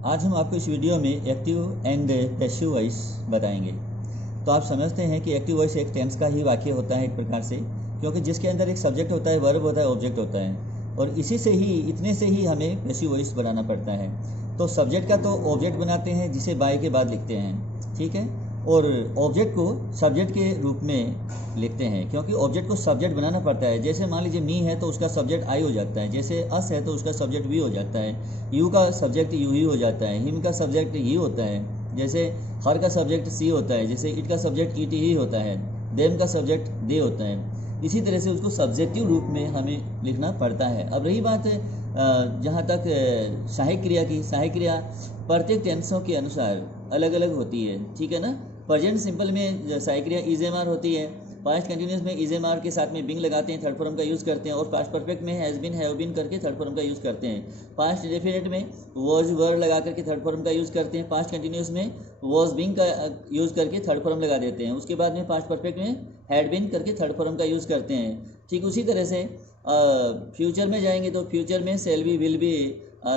आज हम आपको इस वीडियो में एक्टिव एंड पैसिव वॉइस बताएंगे। तो आप समझते हैं कि एक्टिव वॉइस एक टेंस का ही वाक्य होता है एक प्रकार से, क्योंकि जिसके अंदर एक सब्जेक्ट होता है, वर्ब होता है, ऑब्जेक्ट होता है, और इतने से ही हमें पैसिव वॉइस बनाना पड़ता है। तो सब्जेक्ट का तो ऑब्जेक्ट बनाते हैं जिसे बाय के बाद लिखते हैं, ठीक है, और ऑब्जेक्ट को सब्जेक्ट के रूप में लिखते हैं, क्योंकि ऑब्जेक्ट को सब्जेक्ट बनाना पड़ता है। जैसे मान लीजिए मी है तो उसका सब्जेक्ट आई हो जाता है, जैसे अस है तो उसका सब्जेक्ट वी हो जाता है, यू का सब्जेक्ट यू ही हो जाता है, हिम का सब्जेक्ट ही होता है, जैसे हर का सब्जेक्ट सी होता है, जैसे इट का सब्जेक्ट इट ही होता है, देम का सब्जेक्ट दे होता है। इसी तरह से उसको सब्जेक्टिव रूप में हमें लिखना पड़ता है। अब रही बात जहाँ तक सहायक क्रिया की, सहायक क्रिया प्रत्येक टेंसों के अनुसार अलग अलग होती है, ठीक है ना। प्रेजेंट सिंपल में सहायक क्रिया इज एम आर होती है, पास्ट कंटिन्यूस में इज एम आर के साथ में बिंग लगाते हैं, थर्ड फॉर्म का यूज़ करते हैं, और पास्ट परफेक्ट में हैज़ बीन हैव बीन करके थर्ड फॉर्म का यूज़ करते हैं। पास्ट डेफिनेट में वॉज वर लगा करके थर्ड फॉर्म का यूज़ करते हैं। पास्ट कंटिन्यूस में वॉज बींग का यूज़ करके थर्ड फॉर्म लगा देते हैं। उसके बाद में पास्ट परफेक्ट में हैड बीन करके थर्ड फॉर्म का यूज़ करते हैं। ठीक उसी तरह से फ्यूचर में जाएंगे तो फ्यूचर में shall be will be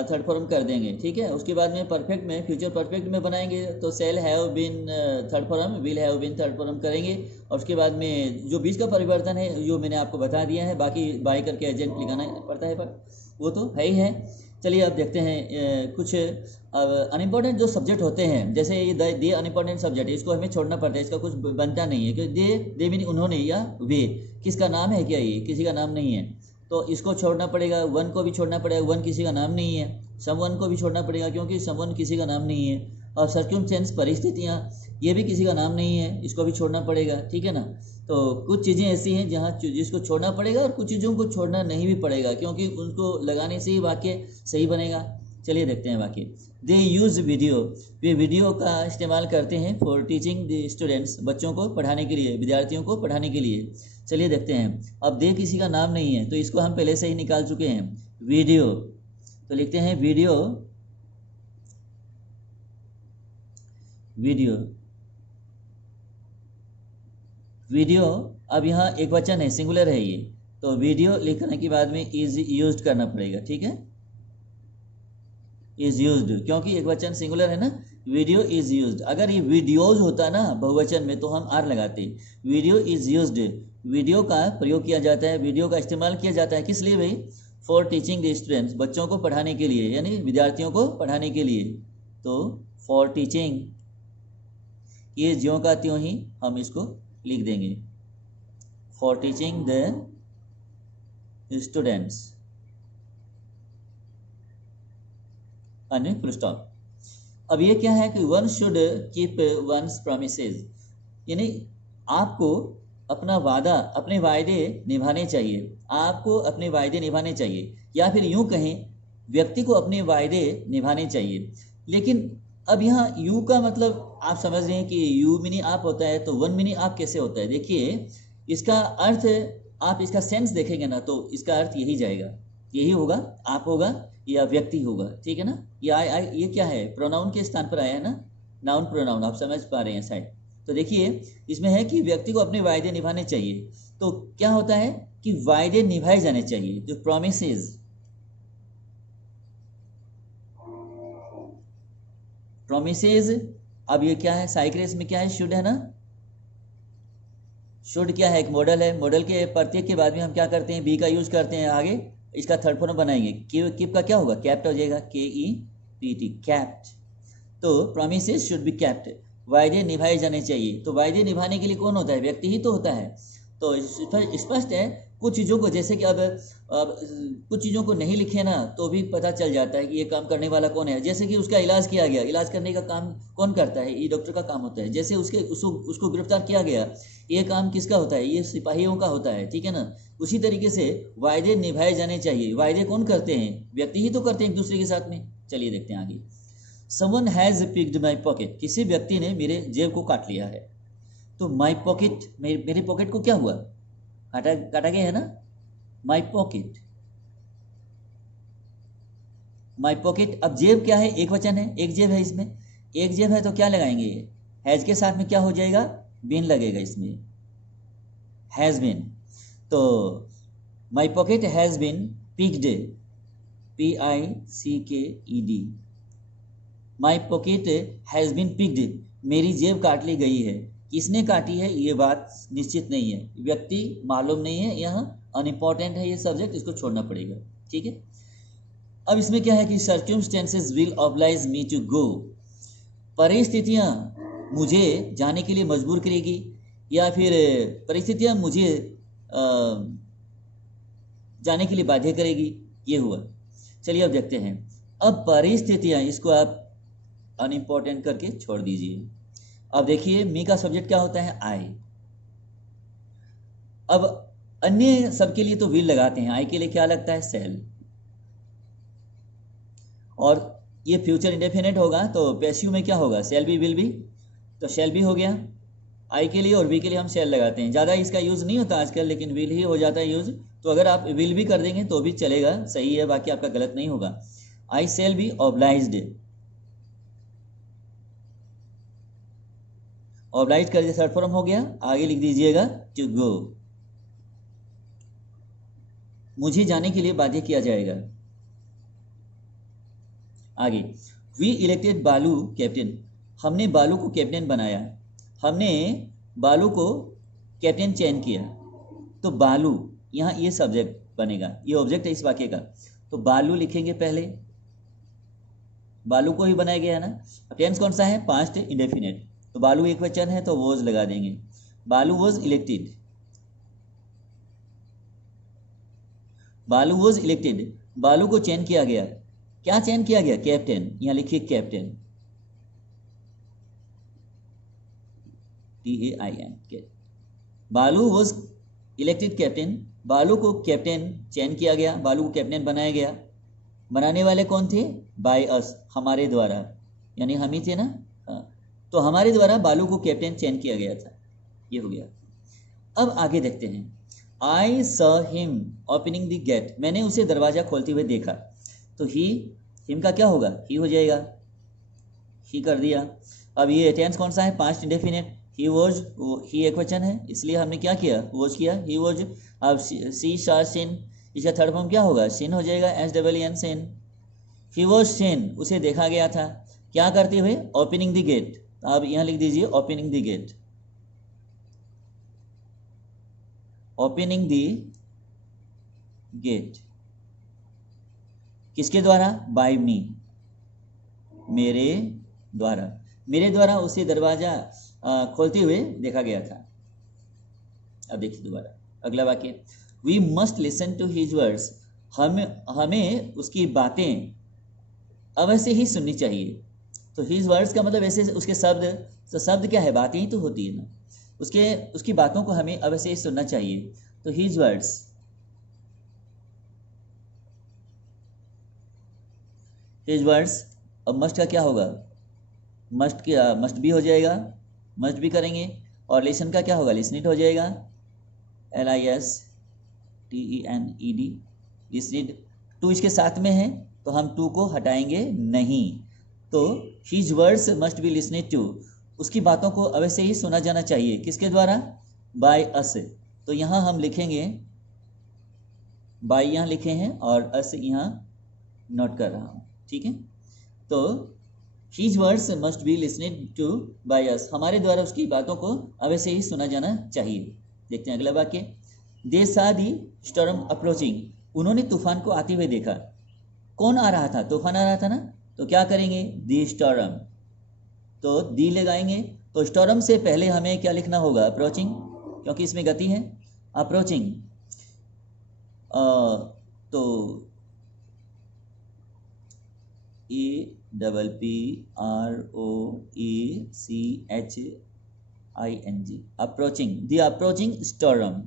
third form कर देंगे, ठीक है। उसके बाद में परफेक्ट में, फ्यूचर परफेक्ट में बनाएंगे तो shall have been third form, will have been third form करेंगे। और उसके बाद में जो बीच का परिवर्तन है जो मैंने आपको बता दिया है, बाकी बाय करके एजेंट लिखाना पड़ता है, पर वो तो है ही है। चलिए अब देखते हैं कुछ अनइम्पॉर्टेंट जो सब्जेक्ट होते हैं, जैसे ये दे अनइम्पॉर्टेंट सब्जेक्ट है, इसको हमें छोड़ना पड़ता है, इसका कुछ बनता नहीं है, क्योंकि दे मीन उन्होंने या वे, किसका नाम है क्या, ये किसी का नाम नहीं है, तो इसको छोड़ना पड़ेगा। वन को भी छोड़ना पड़ेगा, वन किसी का नाम नहीं है। समवन को भी छोड़ना पड़ेगा क्योंकि समवन किसी का नाम नहीं है। और सर्कमस्टेंस, परिस्थितियाँ, ये भी किसी का नाम नहीं है, इसको भी छोड़ना पड़ेगा, ठीक है ना। तो कुछ चीज़ें ऐसी हैं जहाँ जिसको छोड़ना पड़ेगा और कुछ चीज़ों को छोड़ना नहीं भी पड़ेगा, क्योंकि उनको लगाने से ही वाक्य सही बनेगा। चलिए देखते हैं वाक्य। दे यूज़ वीडियो, वे वीडियो का इस्तेमाल करते हैं फॉर टीचिंग द स्टूडेंट्स, बच्चों को पढ़ाने के लिए, विद्यार्थियों को पढ़ाने के लिए। चलिए देखते हैं। अब दे किसी का नाम नहीं है तो इसको हम पहले से ही निकाल चुके हैं, वीडियो, तो लिखते हैं वीडियो, वीडियो, वीडियो। अब यहाँ एक वचन है, सिंगुलर है ये, तो वीडियो लिखने के बाद में इज यूज्ड करना पड़ेगा, ठीक है, इज यूज्ड, क्योंकि एक वचन सिंगुलर है ना। वीडियो इज यूज्ड, अगर ये वीडियोज होता ना बहुवचन में तो हम आर लगाते। वीडियो इज यूज्ड, वीडियो का प्रयोग किया जाता है, वीडियो का इस्तेमाल किया जाता है, किस लिए भाई, फॉर टीचिंग द स्टूडेंट्स, बच्चों को पढ़ाने के लिए, यानी विद्यार्थियों को पढ़ाने के लिए। तो फॉर टीचिंग, ये ज्यों का त्यों ही हम इसको लिख देंगे, फॉर टीचिंग द स्टूडेंट्स, अन्य फुल स्टॉप। अब ये क्या है कि one should keep once promises, यानी आपको अपना वादा, अपने वायदे निभाने चाहिए, आपको अपने वायदे निभाने चाहिए, या फिर यूं कहें व्यक्ति को अपने वायदे निभाने चाहिए। लेकिन अब यहाँ यू का मतलब आप समझ रहे हैं कि यू मिनी आप होता है, तो वन मिनी आप कैसे होता है। देखिए इसका अर्थ, आप इसका सेंस देखेंगे ना तो इसका अर्थ यही जाएगा, यही होगा, आप होगा या व्यक्ति होगा, ठीक है ना। ये क्या है, प्रोनाउन के स्थान पर आया है ना, नाउन प्रोनाउन, आप समझ पा रहे हैं शायद। तो देखिए इसमें है कि व्यक्ति को अपने वायदे निभाने चाहिए, तो क्या होता है कि वायदे निभाए जाने चाहिए, जो प्रोमिसेस, प्रोमिसेस। अब ये क्या है, साइक्रेस में क्या है, शुड है ना। शुड क्या है, एक मॉडल है, मॉडल के प्रत्येक के बाद में हम क्या करते हैं, बी का यूज करते हैं, आगे इसका थर्ड फॉर्म बनाएंगे, कीप का क्या होगा, कैप्ट हो जाएगा, KEPT, कैप्ट। तो प्रोमिसेस शुड बी कैप्ट, वायदे निभाए जाने चाहिए। तो वायदे निभाने के लिए कौन होता है, व्यक्ति ही तो होता है। तो स्पष्ट है, कुछ चीज़ों को, जैसे कि अब कुछ चीज़ों को नहीं लिखे ना तो भी पता चल जाता है कि ये काम करने वाला कौन है। जैसे कि उसका इलाज किया गया, इलाज करने का काम कौन करता है, ये डॉक्टर का काम होता है। जैसे उसको गिरफ्तार किया गया, ये काम किसका होता है, ये सिपाहियों का होता है, ठीक है ना। उसी तरीके से वायदे निभाए जाने चाहिए। वायदे कौन करते हैं, व्यक्ति ही तो करते हैं एक दूसरे के साथ में। चलिए देखते हैं आगे। Someone has picked my pocket, किसी व्यक्ति ने मेरे जेब को काट लिया है। तो माई पॉकेट, मेरे पॉकेट को क्या हुआ, काटा गया है ना, माई पॉकेट, माई पॉकेट। अब जेब क्या है, एक वचन है, एक जेब है, इसमें एक जेब है तो क्या लगाएंगे, हैज के साथ में क्या हो जाएगा, बीन लगेगा इसमें, हैज बीन। तो my pocket has been picked, PICKED, my pocket has been picked, मेरी जेब काट ली गई है। किसने काटी है ये बात निश्चित नहीं है, व्यक्ति मालूम नहीं है, यहाँ अनइम्पॉर्टेंट है ये सब्जेक्ट, इसको छोड़ना पड़ेगा। ठीक है, अब इसमें क्या है कि circumstances will oblige me to go, परिस्थितियाँ मुझे जाने के लिए मजबूर करेगी, या फिर परिस्थितियाँ मुझे जाने के लिए बाध्य करेगी, ये हुआ। चलिए अब देखते हैं। अब परिस्थितियाँ, इसको आप अनइम्पॉर्टेंट करके छोड़ दीजिए। अब देखिए मी का सब्जेक्ट क्या होता है, आई। अब अन्य सबके लिए तो विल लगाते हैं, आई के लिए क्या लगता है, सेल। और ये फ्यूचर इंडेफिनिट होगा तो पैसिव में क्या होगा, सेल भी विल भी, तो शेल भी हो गया। आई के लिए और वी के लिए हम शेल लगाते हैं, ज़्यादा इसका यूज़ नहीं होता आजकल, लेकिन विल ही हो जाता है यूज़। तो अगर आप विल भी कर देंगे तो भी चलेगा, सही है, बाकी आपका गलत नहीं होगा। I shall be obliged, oblige कर दिया, शॉर्ट फॉर्म हो गया। आगे लिख दीजिएगा टू गो, मुझे जाने के लिए बाध्य किया जाएगा। आगे वी इलेक्टेड बालू कैप्टन, हमने बालू को कैप्टन बनाया, हमने बालू को कैप्टन चयन किया। तो बालू यहाँ ये सब्जेक्ट बनेगा, ये ऑब्जेक्ट है इस वाक्य का, तो बालू लिखेंगे पहले, बालू को ही बनाया गया है ना। अब टेंस कौन सा है, पास्ट इंडेफिनिट, तो बालू एक वचन है तो वॉज लगा देंगे। बालू वॉज इलेक्टेड, बालू वॉज इलेक्टेड, बालू को चयन किया गया। क्या चयन किया गया, कैप्टन, यहाँ लिखिए कैप्टन, TAIN। बालू वॉज इलेक्टेड कैप्टन, बालू को कैप्टन चयन किया गया, बालू को कैप्टन बनाया गया। बनाने वाले कौन थे, बाय अस, हमारे द्वारा, यानी हम ही थे ना, तो हमारे द्वारा बालू को कैप्टन चयन किया गया था, ये हो गया। अब आगे देखते हैं। I saw him opening the gate, मैंने उसे दरवाजा खोलते हुए देखा, तो ही, हिम का क्या होगा, ही हो जाएगा, ही कर दिया। अब ये टेंस कौन सा है, पास्ट इंडेफिनिट, ही वॉज, ही एक वचन है इसलिए हमने क्या किया, वॉज किया, ही वॉज। अब सी शा सिन, इसका थर्ड फॉर्म क्या होगा, सिन हो जाएगा, SEEN सिन। ही वॉज सिन, उसे देखा गया था, क्या करते हुए, ओपनिंग द गेट। अब यहाँ लिख दीजिए opening the gate, opening the gate, किसके द्वारा, बाय मी, मेरे द्वारा, मेरे द्वारा उसे दरवाजा खोलते हुए देखा गया था। अब देखिए दोबारा अगला वाक्य, we must listen to his words, हमें उसकी बातें अवश्य ही सुननी चाहिए। तो हिज वर्ड्स का मतलब ऐसे उसके शब्द, तो शब्द क्या है, बातें ही तो होती है ना, उसकी बातों को हमें अवश्य ही सुनना चाहिए। तो हिज वर्ड्स, हिज वर्ड्स। अब मस्ट का क्या होगा, मस्ट भी हो जाएगा, मस्ट भी करेंगे, और लिसन का क्या होगा, लिसनिट हो जाएगा, LISTENED, लिसनिट। टू इसके साथ में है तो हम टू को हटाएंगे नहीं, तो his words must be listened to, उसकी बातों को अवश्य ही सुना जाना चाहिए, किसके द्वारा, बाय अस। तो यहाँ हम लिखेंगे, बाय यहाँ लिखे हैं और अस यहाँ नोट कर रहा हूँ, ठीक है। तो His words must be listened to by us, हमारे द्वारा उसकी बातों को अवश्य ही सुना जाना चाहिए। देखते हैं अगला वाक्य, They saw the storm approaching, उन्होंने तूफान को आते हुए देखा। कौन आ रहा था, तूफान आ रहा था ना, तो क्या करेंगे, the storm, तो दी लगाएंगे। तो स्टॉर्म से पहले हमें क्या लिखना होगा, अप्रोचिंग, क्योंकि इसमें गति है, अप्रोचिंग। तो APPROECHING, approaching, the approaching storm,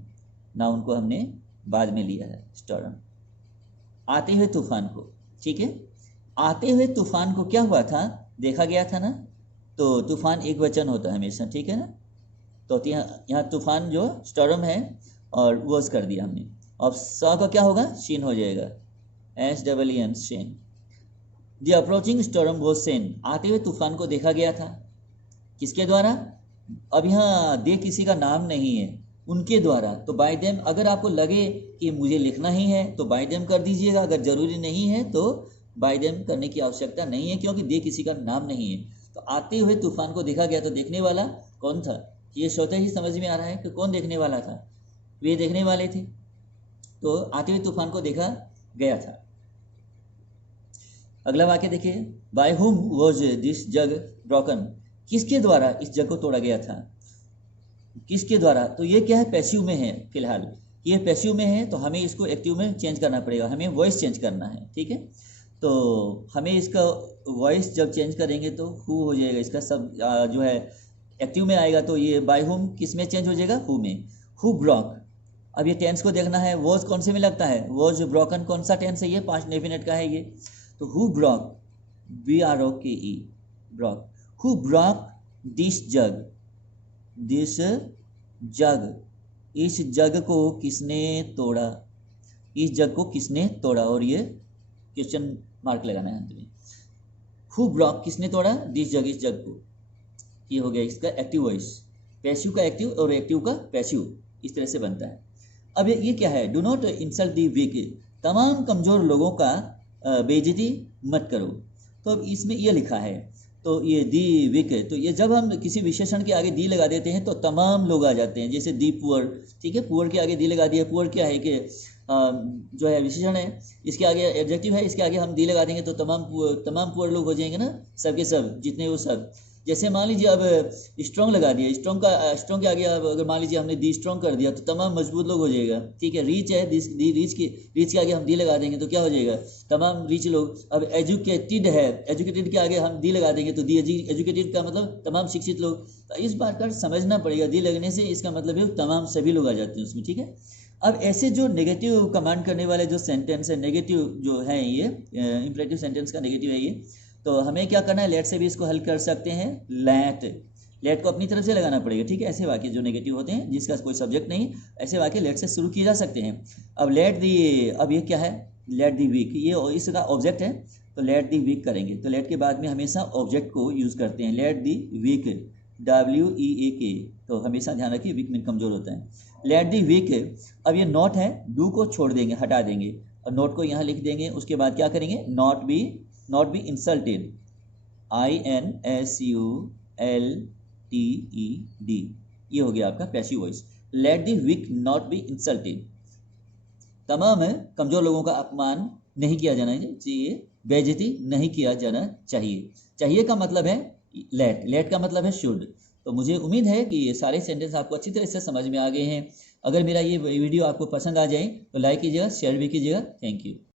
noun को हमने बाद में लिया है, स्टॉर्म, आते हुए तूफान को, ठीक है। आते हुए तूफान को क्या हुआ था, देखा गया था ना, तो तूफान एक वचन होता है हमेशा, ठीक है ना। तो यहाँ तूफान जो स्टॉर्म है और वॉज कर दिया हमने। अब सॉ का क्या होगा, शीन हो जाएगा, SEEN, seen. The approaching storm was seen, आते हुए तूफान को देखा गया था, किसके द्वारा। अब यहाँ दे किसी का नाम नहीं है, उनके द्वारा, तो बाय देम। अगर आपको लगे कि मुझे लिखना ही है तो बाय देम कर दीजिएगा, अगर ज़रूरी नहीं है तो बाय देम करने की आवश्यकता नहीं है, क्योंकि दे किसी का नाम नहीं है। तो आते हुए तूफान को देखा गया, तो देखने वाला कौन था, ये स्वतः ही समझ में आ रहा है कि कौन देखने वाला था, वे देखने वाले थे। तो आते हुए तूफान को देखा गया था। अगला वाक्य देखिए, by whom was this jug broken, किसके द्वारा इस जग को तोड़ा गया था, किसके द्वारा। तो ये क्या है, पैसिव में है फिलहाल, ये पैसिव में है, तो हमें इसको एक्टिव में चेंज करना पड़ेगा, हमें वॉइस चेंज करना है, ठीक है। तो हमें इसका वॉइस जब चेंज करेंगे तो हु हो जाएगा, इसका सब जो है एक्टिव में आएगा। तो ये बाय हुम किस में चेंज हो जाएगा, हु में। हु ब्रॉक, अब ये टेंस को देखना है, वॉज कौन से में लगता है, वॉज ब्रोकन कौन सा टेंस है, ये पास्ट डेफिनेट का है ये। तो who Brock, BROKE Brock, who Brock this jug, this जग, इस जग को किसने तोड़ा, इस जग को किसने तोड़ा, और ये क्वेश्चन मार्क लगाना है अंत में। हु ब्रॉक किसने तोड़ा, दिस जग, इस जग को, ये हो गया इसका एक्टिव वॉइस। पैसिव का एक्टिव और एक्टिव का पैसिव, इस तरह से बनता है। अब ये क्या है, do not insult the weak, तमाम कमजोर लोगों का बेइज्जती मत करो। तो अब इसमें ये लिखा है, तो ये दी वीक, तो ये जब हम किसी विशेषण के आगे दी लगा देते हैं तो तमाम लोग आ जाते हैं, जैसे दी पुअर, ठीक है, पुअर के आगे दी लगा दिया। पुअर क्या है कि जो है विशेषण है, इसके आगे एडजेक्टिव है, इसके आगे हम दी लगा देंगे तो तमाम पुअर लोग हो जाएंगे ना, सब के सब, जितने वो सब। जैसे मान लीजिए अब स्ट्रॉन्ग लगा दिया, स्ट्रॉन्ग के आगे अब अगर मान लीजिए हमने दी स्ट्रॉन्ग कर दिया तो तमाम मजबूत लोग हो जाएगा, ठीक है। रीच है, रीच के आगे हम दी लगा देंगे तो क्या हो जाएगा, तमाम रीच लोग। अब एजुकेटेड है, एजुकेटेड के आगे हम दी लगा देंगे तो दी एजुकेटेड का मतलब तमाम शिक्षित लोग। तो इस बात का समझना पड़ेगा, दी लगने से इसका मतलब है तमाम सभी लोग आ जाते हैं उसमें, ठीक है। अब ऐसे जो नेगेटिव कमांड करने वाले जो सेंटेंस है, नेगेटिव जो है, ये इंपरेटिव सेंटेंस का नेगेटिव है ये। तो हमें क्या करना है, लेट से भी इसको हल कर सकते हैं। लेट को अपनी तरफ से लगाना पड़ेगा, ठीक है। ऐसे वाक्य जो नेगेटिव होते हैं, जिसका कोई सब्जेक्ट नहीं, ऐसे वाक्य लेट से शुरू किए जा सकते हैं। अब अब ये क्या है, लेट दी वीक, ये इसका ऑब्जेक्ट है, तो लेट दी वीक करेंगे। तो लेट के बाद में हमेशा ऑब्जेक्ट को यूज़ करते हैं, लेट दी वीक, WEAK। तो हमेशा ध्यान रखिए, वीक में कमजोर होता है। लेट दी वीक, अब ये नॉट है, डू को छोड़ देंगे, हटा देंगे, और नोट को यहाँ लिख देंगे। उसके बाद क्या करेंगे, नॉट बी इंसल्टेड, INSULTED, ये हो गया आपका passive voice. Let the weak not be insulted, तमाम कमजोर लोगों का अपमान नहीं किया जाना चाहिए, बेइज्जती नहीं किया जाना चाहिए। चाहिए का मतलब है लेट का मतलब है शुड। तो मुझे उम्मीद है कि ये सारे सेंटेंस आपको अच्छी तरह से समझ में आ गए हैं। अगर मेरा ये वीडियो आपको पसंद आ जाए तो लाइक कीजिएगा, शेयर भी कीजिएगा। Thank you.